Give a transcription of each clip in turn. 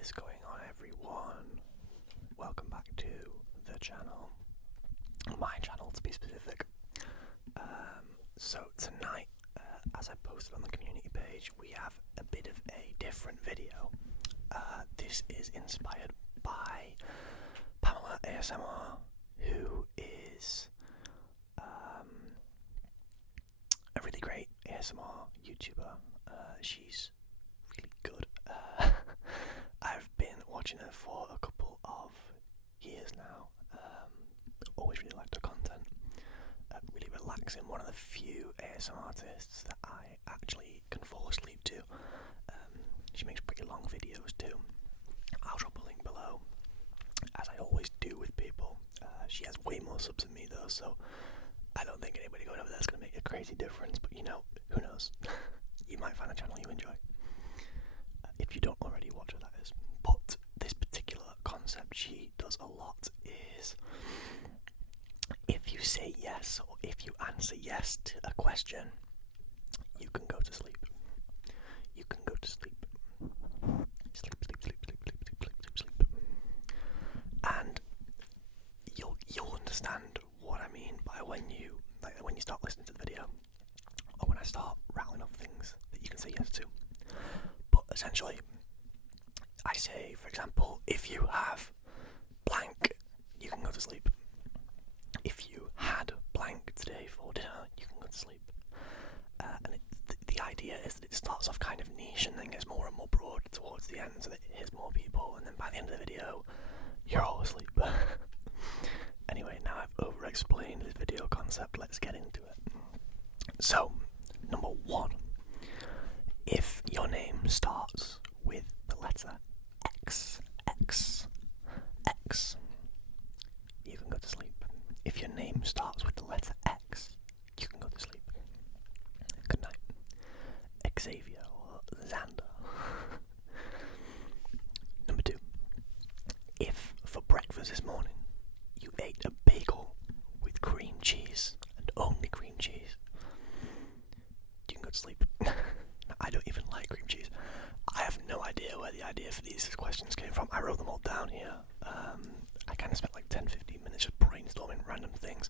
is going on, everyone? Welcome back to the channel. My channel, to be specific. So tonight, as I posted on the community page, we have a bit of a different video. This is inspired by Pamela ASMR, who is a really great ASMR YouTuber. She's really good. I've been watching her for a couple of years now. Always really liked her content. Really relaxing. One of the few ASMR artists that I actually can fall asleep to. She makes pretty long videos too. I'll drop a link below, as I always do with people. She has way more subs than me though, so I don't think anybody going over there is going to make a crazy difference, but you know, who knows? You might find a channel you enjoy. If you don't already watch her, that is. But this particular concept she does a lot is, if you say yes, or if you answer yes to a question, you can go to sleep. You can go to sleep. Sleep, sleep, sleep, sleep, sleep, sleep, sleep, sleep, sleep. And you'll understand what I mean by when you start listening to the video, or when I start rattling off things that you can say yes to. But essentially, I say, for example, if you have blank, you can go to sleep. If you had blank today for dinner, you can go to sleep. And the idea is that it starts off kind of niche and then gets more and more broad towards the end, so that it hits more people, and then by the end of the video, you're all asleep. Anyway, now I've over-explained this video concept, let's get into it. So, number one, if your name starts with the letter X, you can go to sleep. If your name starts with the letter X, you can go to sleep. Good night. Xavier or Xander. Number two, if for breakfast this morning you ate a bagel with cream cheese and only cream cheese, you can go to sleep. I don't even like cream cheese. I have no idea where the idea for these questions came from. I wrote them all down here. I kind of spent like 10-15 minutes just brainstorming random things.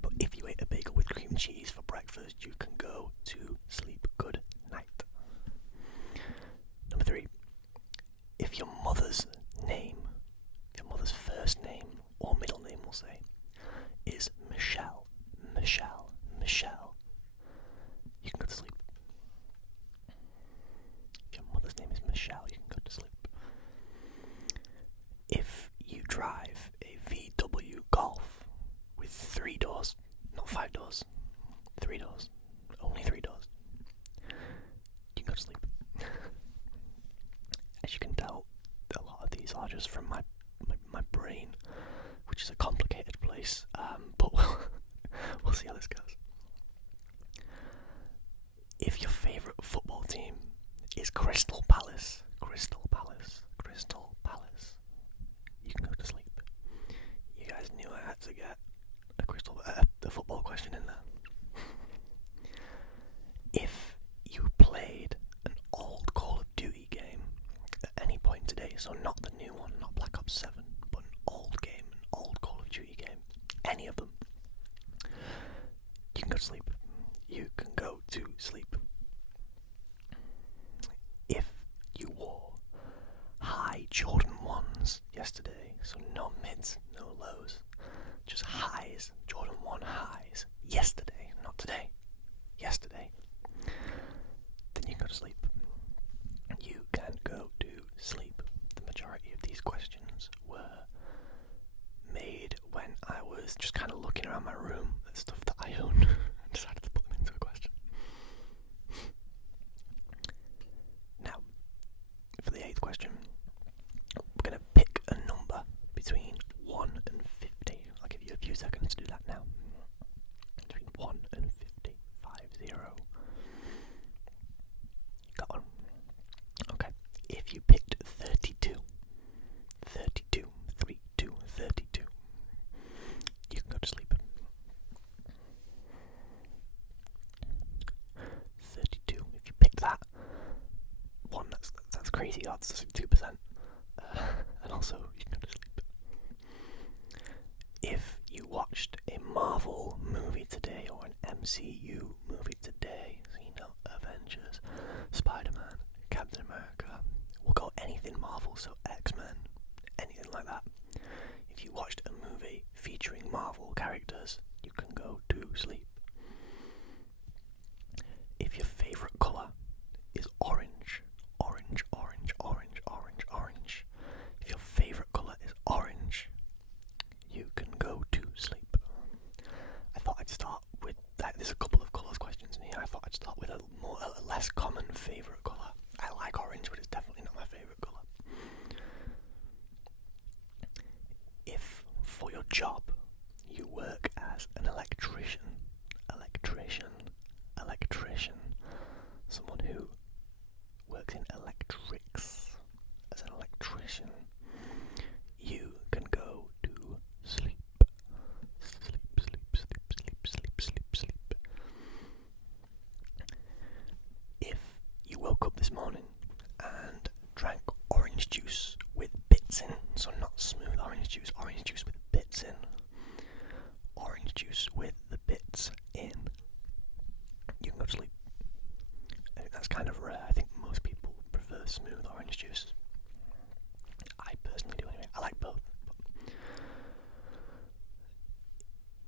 But if you ate a bagel with cream cheese for breakfast, you can go to sleep. Good night. Number three, if your mother's name, your mother's first name or middle name, we'll say, is Michelle, you can go to sleep. If your mother's name is Michelle, you can go to sleep. If you drive a VW Golf with 3 doors, not 5 doors, 3 doors, only 3 doors, you can go to sleep. As you can tell, a lot of these are just from my brain, which is a complicated place, but we'll see how this goes. If your favourite football team is Crystal Palace, you can go to sleep. You guys knew I had to get a football question in there. If you played an old Call of Duty game at any point today, so not the new one, not Black Ops 7, but an old game, an old Call of Duty game, any of them, you can go to sleep. You can go to sleep. If you wore high Jordan 1s yesterday, so no mids, no lows, just highs, Jordan 1 highs, yesterday, not today, yesterday, then you can go to sleep. You can go to sleep. The majority of these questions were made when I was just kind of looking around my room at stuff that I own and decided to put them into a question. Now, for the 8th question, we're going to pick a number between 1 and 50. I'll give you a few seconds to do that now. Between 1 and 50. 50. Got one. Okay. If you picked 32, 32, 32, 32, you can go to sleep. crazy odds, it's 2%. And also, you can go to sleep. If you watched a Marvel movie today or an MCU movie today, so you know, Avengers, Spider-Man, Captain America, we'll go anything Marvel, so X-Men, anything like that. If you watched a movie featuring Marvel characters, you can go to sleep. If your favourite colour is orange, orange, orange, orange, orange, orange, if your favourite colour is orange, you can go to sleep. I thought I'd start with that. There's a couple of colours questions in here. I thought I'd start with a less common favourite colour. I like orange, but it's definitely not my favourite colour. If for your job you work as an electrician, someone who works in electrics as an electrician, you can go to sleep. Sleep, sleep, sleep, sleep, sleep, sleep, sleep. If you woke up this morning and drank orange juice with bits in, so not smooth orange juice with bits in, orange juice with the bits in, you can go to sleep. I think that's kind of rare. I think most people prefer smooth orange juice. I personally do anyway. I like both.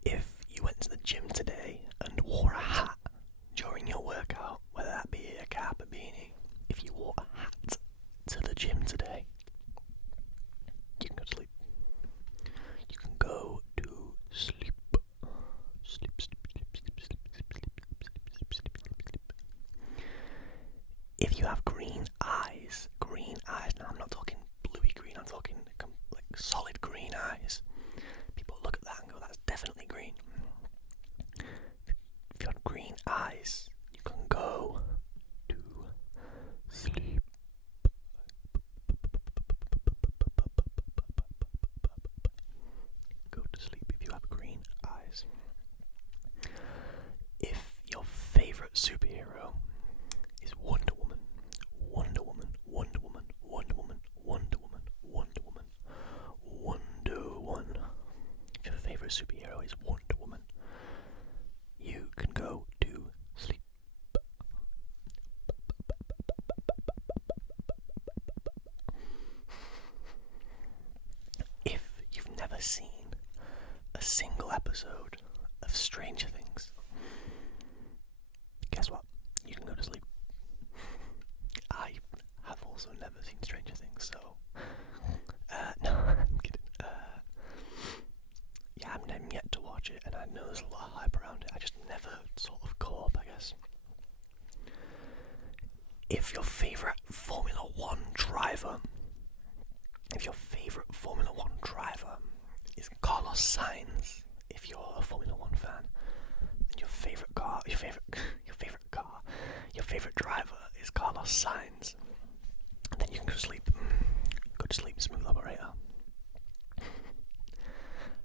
If you went to the gym today and wore a hat during your workout, whether that be a cap, a beanie, if you wore a hat to the gym today, you can go to sleep. You can go to sleep. Sleep, sleep, sleep, sleep, sleep, sleep, sleep, sleep, sleep, sleep, sleep, sleep. If you have green eyes, now I'm not talking bluey green, I'm talking like solid green eyes. People look at that and go, that's definitely green. If you have green eyes, you can go to sleep. Go to sleep if you have green eyes. If your favourite superhero is Wonder Woman, Wonder Woman, Wonder Woman, Wonder Woman, Wonder Woman, Wonder Woman, Wonder Woman. If your favourite superhero is Wonder Woman, you can go to sleep. If you've never seen a single episode of Stranger Things, guess what? You can go to sleep. I have also never seen Stranger Things, so no, I'm kidding. Yeah, I'm yet to watch it, and I know there's a lot of hype around it. I just never sort of caught up, I guess. If your favourite Formula 1 driver is Carlos Sainz, if you're a Formula 1 fan, and your favourite driver is Carlos Sainz, then you can go to sleep. Go to sleep, smooth operator.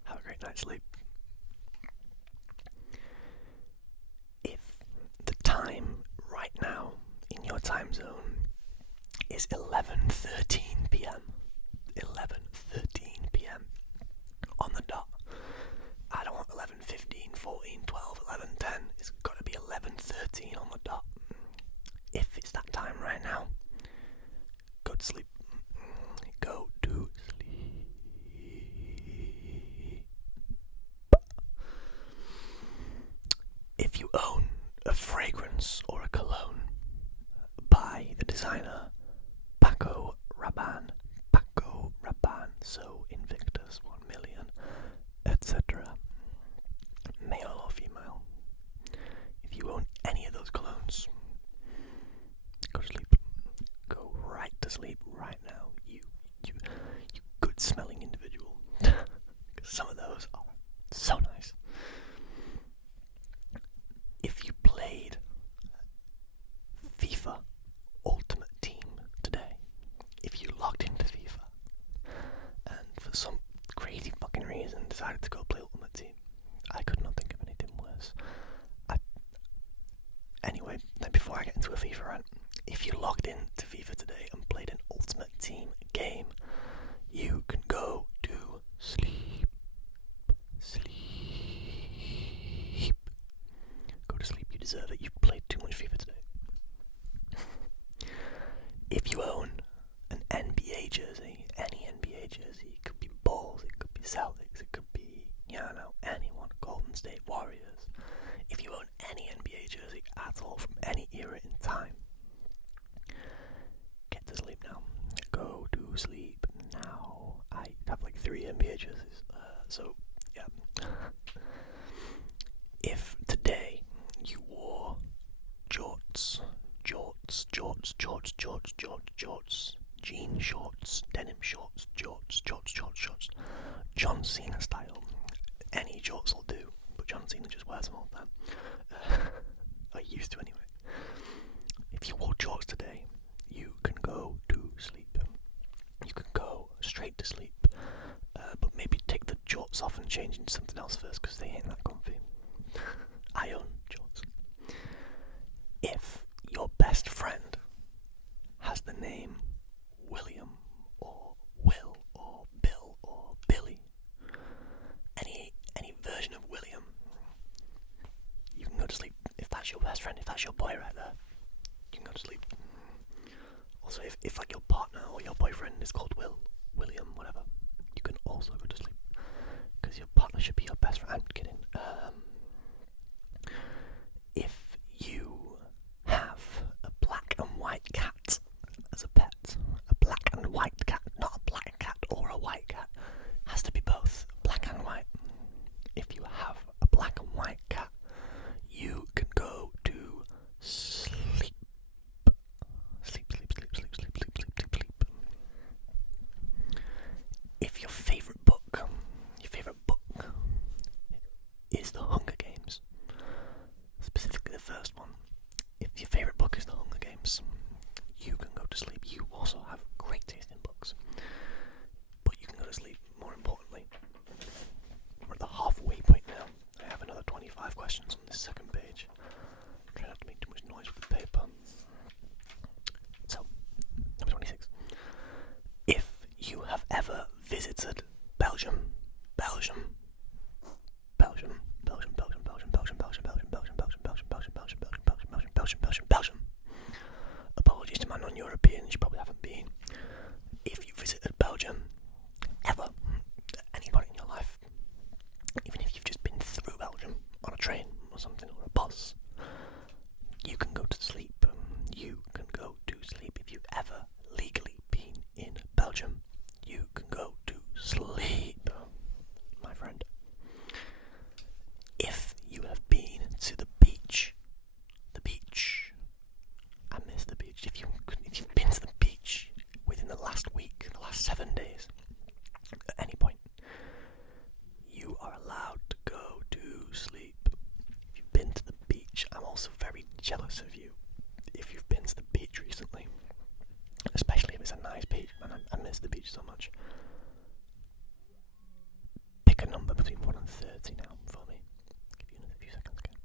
Have a great night's sleep. If the time right now in your time zone is 11:13 p.m. 11:13 p.m. on the dot. I don't want 11:15, 14, 12, 11:10. It's got to be 11:13 on the dot. If it's that time right now, go to sleep. Go to sleep. If you own a fragrance or a cologne by the designer Paco Rabanne, so Invictus, 1 million, etc., male or female, if you own any of those colognes, go to sleep. Go right to sleep right now, you good smelling individual. Some of those are so nice. If you played FIFA Ultimate Team today, if you logged into FIFA and for some crazy fucking reason decided to go play Ultimate Team, I could not think of anything worse. Anyway, before I get into a FIFA rant, if you logged in to FIFA today and played an team game. You can go to sleep. Sleep. Go to sleep, you deserve it. You've played too much FIFA today. If you own an NBA jersey, any NBA jersey, it could be Bulls, it could be Celtics, it could be, anyone, Golden State Warriors. If you own any NBA jersey at all from any era in time, get to sleep now. Go to sleep now. I have like 3 NBA jerseys, so yeah. If today you wore jorts, jean shorts, denim shorts, jorts, John Cena style, any jorts will do, but John Cena just wears them all the time. I used to anyway. If you wore jorts today, you can go to sleep. You can go straight to sleep, but maybe take the jorts off and change into something else first, because they ain't that comfy. I own jorts. If your best friend has the name William or Will or Bill or Billy, any version of William, you can go to sleep. If that's your best friend, if that's your boy right there, you can go to sleep. Also, if like your partner or your boyfriend is called Will, William, whatever, you can also go to sleep, because your partner should be your best friend. I'm kidding. If you have a black and white cat as a pet, a black and white cat, not a black cat or a white cat, has to be both black and white. If you have a black and white cat, you can go to sleep. Sleep. If your favourite book is The Hunger Games, specifically the first one, if your favourite book is The Hunger Games, you can go to sleep. You also have great taste in books, but you can go to sleep. More importantly, we're at the halfway point now. I have another 25 questions on this second page. Try not to make too much noise with the paper. So, number 26. If you have ever visited Belgium, apologies to my non-Europeans, you probably haven't been. If you visited Belgium, ever, at any point in your life, even if you've just been through Belgium on a train or something, or a bus, you can go to sleep. You can go to sleep. If you've ever legally been in Belgium, you can go to sleep, my friend. If you have been to the beach, I miss the beach. If you've been to the beach within the last week, the last 7 days, at any point, you are allowed to go to sleep. If you've been to the beach, I'm also very jealous of you if you've been to the beach recently, especially if it's a nice beach, man. I miss the beach so much. Pick a number between 1 and 30 now for me. I'll give you another few seconds again.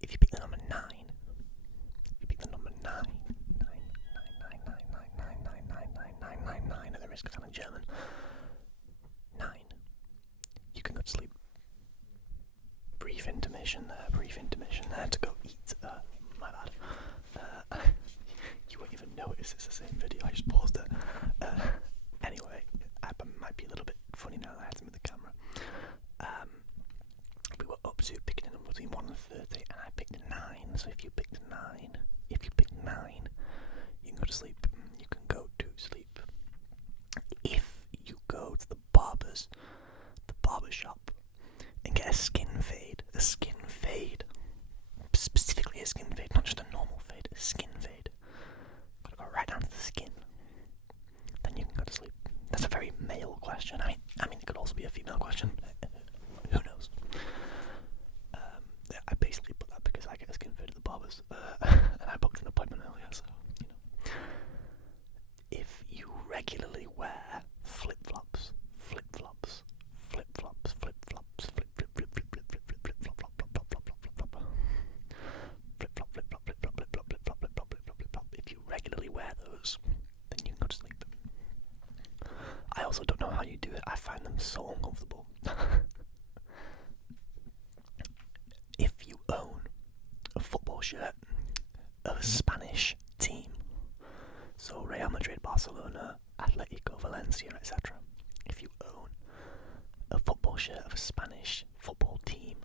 If you pick the number 9, at the risk of sounding German, 9, you can go to sleep. Brief intermission there to go eat. My bad. You won't even notice it's the same video, I just paused it. Anyway, I might be a little bit funny now that I had to move the camera. We were up to picking a number between 1 and 30, and I picked 9, so if you picked 9, you can go to sleep. You can go to sleep. If you go to the barber shop, and get a skin fade, specifically a skin fade, not just a normal fade, a skin fade, gotta go right down to the skin, then you can go to sleep. That's a very male question. I mean, it could also be a female question. Who knows? I basically put that because I get a skin fade at the barbers, and I booked an appointment earlier, so, If you regularly wear flip-flops, so uncomfortable. If you own a football shirt of a Spanish team, so Real Madrid, Barcelona, Atletico, Valencia, etc. If you own a football shirt of a Spanish football team,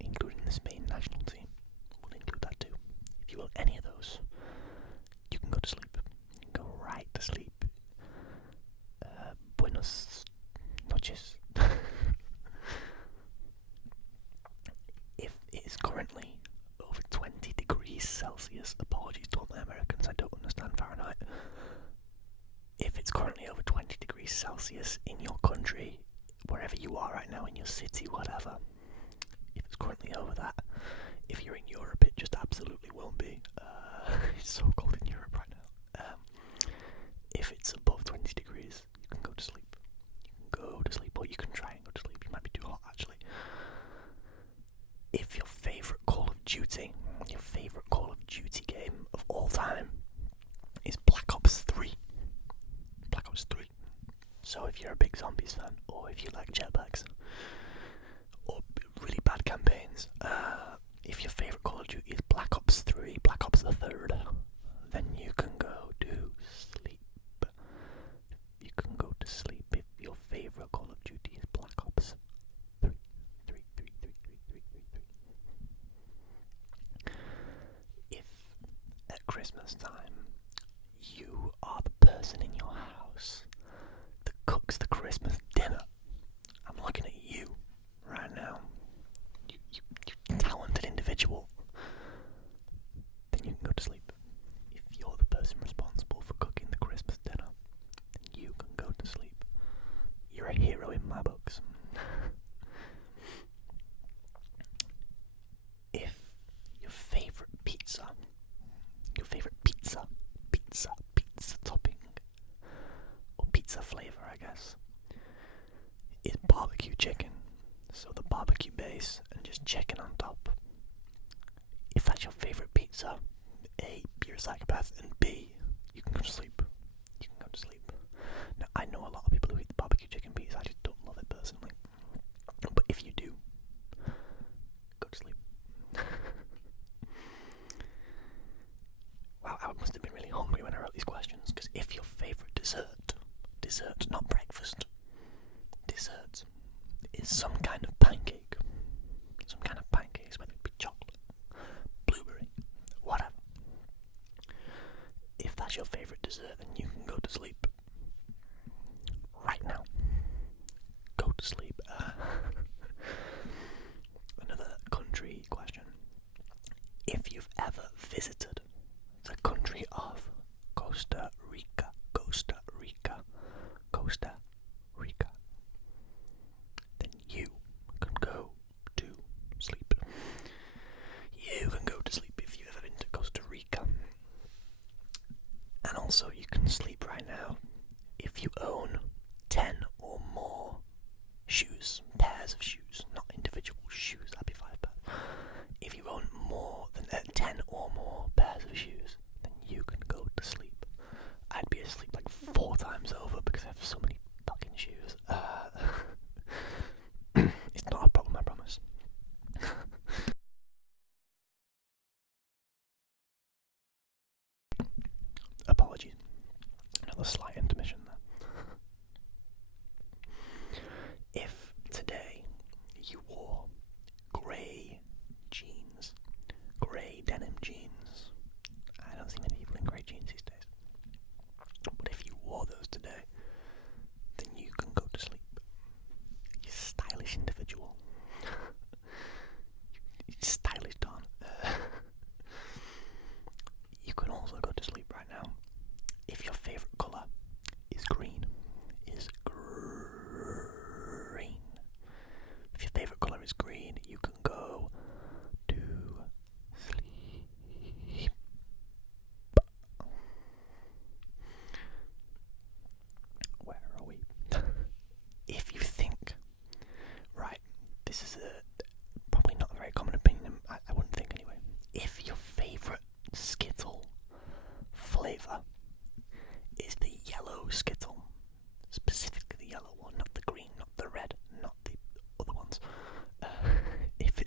including the Spain national team, we'll include that too. If you own any of those, you can go to sleep. You can go right to sleep. Buenos noches. If it is currently over 20 degrees Celsius, apologies to all my Americans, I don't understand Fahrenheit. If it's currently over 20 degrees Celsius in your country, wherever you are right now, in your city, whatever, if it's currently over that, if you're in Europe, it just absolutely won't be. It's so cold in Europe right now. If it's above 20 degrees, you can go to sleep. You can go to sleep, or you can try and go to sleep. You might be too hot, actually. If your favourite Call of Duty game of all time is Black Ops 3. Black Ops 3. So if you're a big Zombies fan, or if you like jetpacks, or really bad campaigns, if your favourite Call of Duty is Black Ops 3, Black Ops the 3rd, then you can go to sleep. You can go to sleep if your favourite Call of Duty is Black Ops 3. If at Christmas time you are the person in your house that cooks the Christmas dinner, I'm looking at you right now, you talented individual, then you can go to sleep. If you're the person responsible for cooking the Christmas dinner, then you can go to sleep. You're a hero in my books. If your favourite pizza topping, or pizza flavour, I guess, is barbecue chicken, so the barbecue base and just chicken on top. If that's your favourite pizza, A, you're a psychopath, and B, you can go to sleep. You can go to sleep. Now, I know a lot of people who eat the barbecue chicken pizza, I just don't love it personally. But if you do, go to sleep. Wow, I must have been really hungry when I wrote these questions, because if your favourite dessert, not breakfast, dessert, is some kind of pancakes, whether it be chocolate, blueberry, whatever. If that's your favourite dessert, then you can go to sleep. Right now. Go to sleep. Another country question. If you've ever visited the country of Costa Rica, then you can go to sleep. You can go to sleep if you've ever been to Costa Rica. And also you can sleep right now if you own 10 or more pairs of shoes, not individual shoes, that'd be 5 pairs. If you own more than 10 or more pairs of shoes, then you can go to sleep. I'd be asleep like 4 times over because I have so many fucking shoes. It's not a problem, I promise. Apologies. Another slight intermission there. If today you wore grey denim jeans, I don't see many people in grey jeans these days, but if you wore those today, then you can go to sleep. You stylish individual. You stylish Don. You can also go to sleep right now if your favourite colour is green. If your favourite colour is green, you can go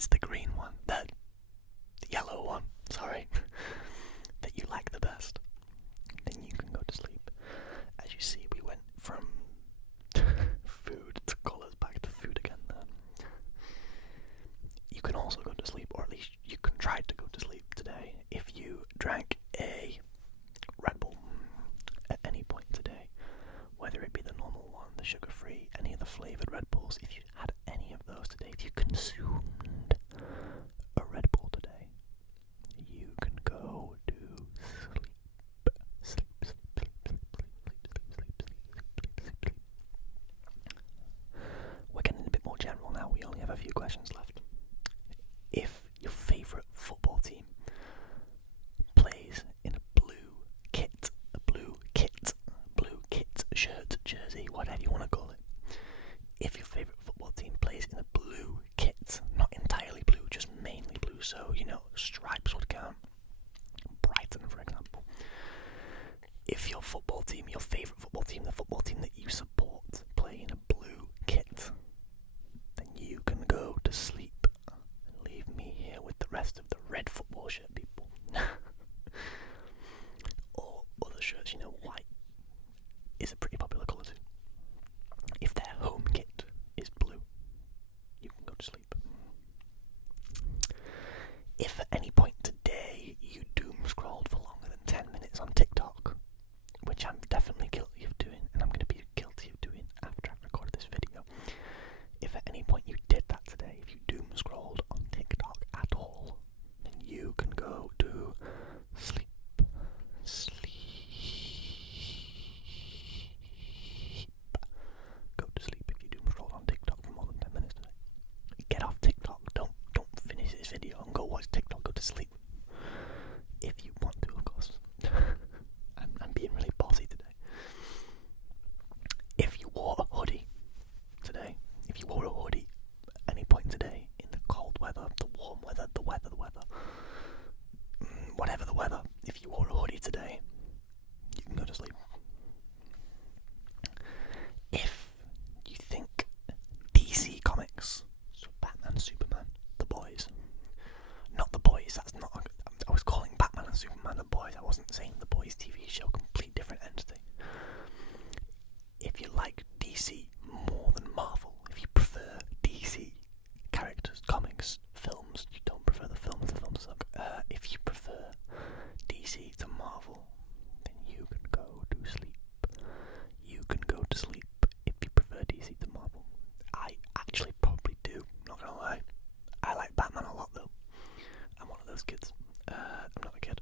it's the green one, the yellow one, sorry, that you like the best, then you can go to sleep. As you see, we went from food to colours back to food again there. You can also go to sleep, or at least you can try to go to sleep today, if you drank a Red Bull at any point today, whether it be the normal one, the sugar-free, any of the flavoured Red Bulls. If you had any of those today, if you consumed a Red Bull today, you can go to sleep. We're getting a bit more general now. We only have a few questions left. If your favourite football team plays in a blue kit, shirt, jersey, whatever you want to call it. If your favourite football team plays in a blue kit, not entirely blue, just mainly blue, so, stripes would count. Brighton, for example. If your football team, your favourite football team, the football team that you support, play in a blue kit, then you can go to sleep and leave me here with the rest of the red football shirt people. Or other shirts, white is a pretty popular colour too. If their home kit is blue, you can go to sleep. If at any point today you doom scrolled for longer than 10 minutes on TikTok, which I'm definitely guilty of doing, and I'm going to be guilty of doing after I've recorded this video, if at any point you did that today, if you doom scrolled on TikTok at all, then you can go to sleep. Go to sleep if you doom scroll on TikTok for more than 10 minutes today. Get off TikTok. Don't finish this video and go watch TikTok. Go to sleep. If you want to, of course. I'm being really bossy today. If you wore a hoodie today, any point today, in the cold weather, the warm weather, the weather, whatever the weather, if you wore a hoodie today, you can go to sleep. If you think DC Comics, so Batman, Superman, The Boys, not The Boys, that's not, I was calling Batman and Superman The Boys, I wasn't saying The Boys TV show, complete different entity. If you like DC more than Marvel, if you prefer DC characters, comics, films, you don't prefer the films suck, if you prefer DC to Marvel, then you can go to sleep. You can go to sleep if you prefer DC to Marvel. I actually probably do, not gonna lie. I like Batman a lot though. I'm one of those kids. I'm not a kid.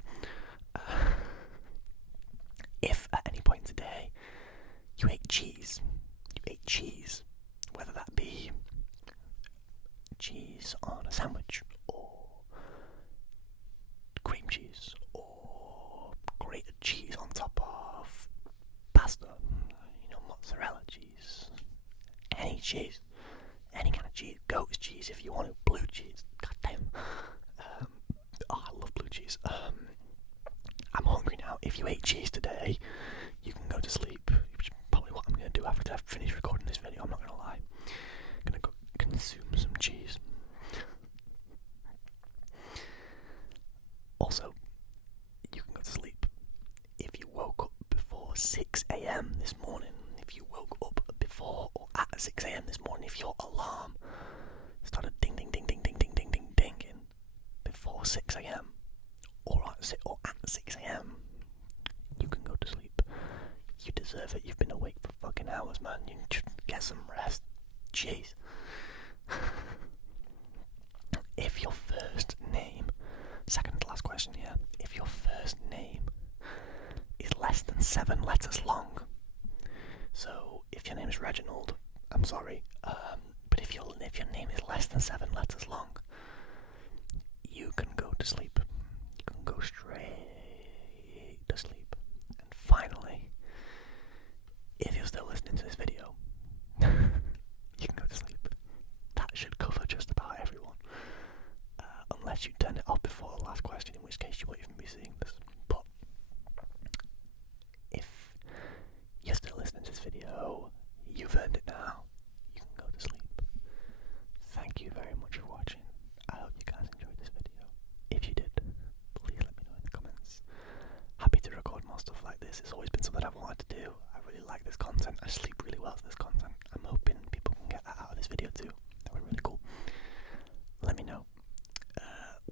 If at any point today you ate cheese, whether that be cheese on a sandwich, or cream cheese, or grated cheese on top of pasta, mozzarella cheese, any cheese, any kind of cheese, goat's cheese if you want it, blue cheese, goddamn, I love blue cheese. I'm hungry now. If you ate cheese today, you can go to sleep, which is probably what I'm going to do after I've finished recording this video, I'm not going to lie. I'm going to go consume some cheese. Also, you can go to sleep if you woke up before 6 a.m. this morning. If you woke up before or at 6 a.m. this morning, if your alarm started ding dinging before 6 a.m. or at 6 a.m., you can go to sleep. You deserve it. You've been awake for fucking hours, man. You should get some rest. Jeez. If your first name, second to last question here, if your first name is less than 7 letters long, so if your name is Reginald, I'm sorry, but if your name is less than 7 letters long, you can go to sleep. You can go straight to sleep. And finally, if you're still listening to this video, you can go to sleep. That should cover just about everyone. Unless you turn it off before the last question, in which case you won't even be seeing this. But if you're still listening to this video, you've earned it now. You can go to sleep. Thank you very much for watching. I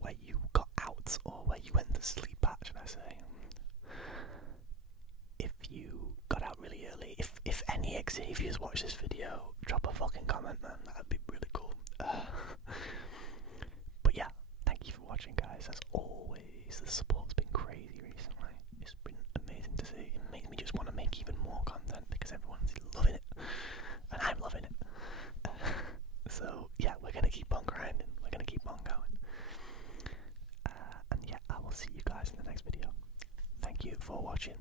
where you got out, or where you went to sleep at, should I say. If you got out really early, if any Xaviers watch this video, drop a fucking comment, man. That'd be really cool. But yeah, thank you for watching, guys. As always, the support's been crazy recently. It's been amazing to see. It makes me just want to make even more content because everyone's loving it, and I'm loving it. So yeah, we're gonna keep on grinding. We're gonna keep on going. And yeah, I will see you guys in the next video. Thank you for watching.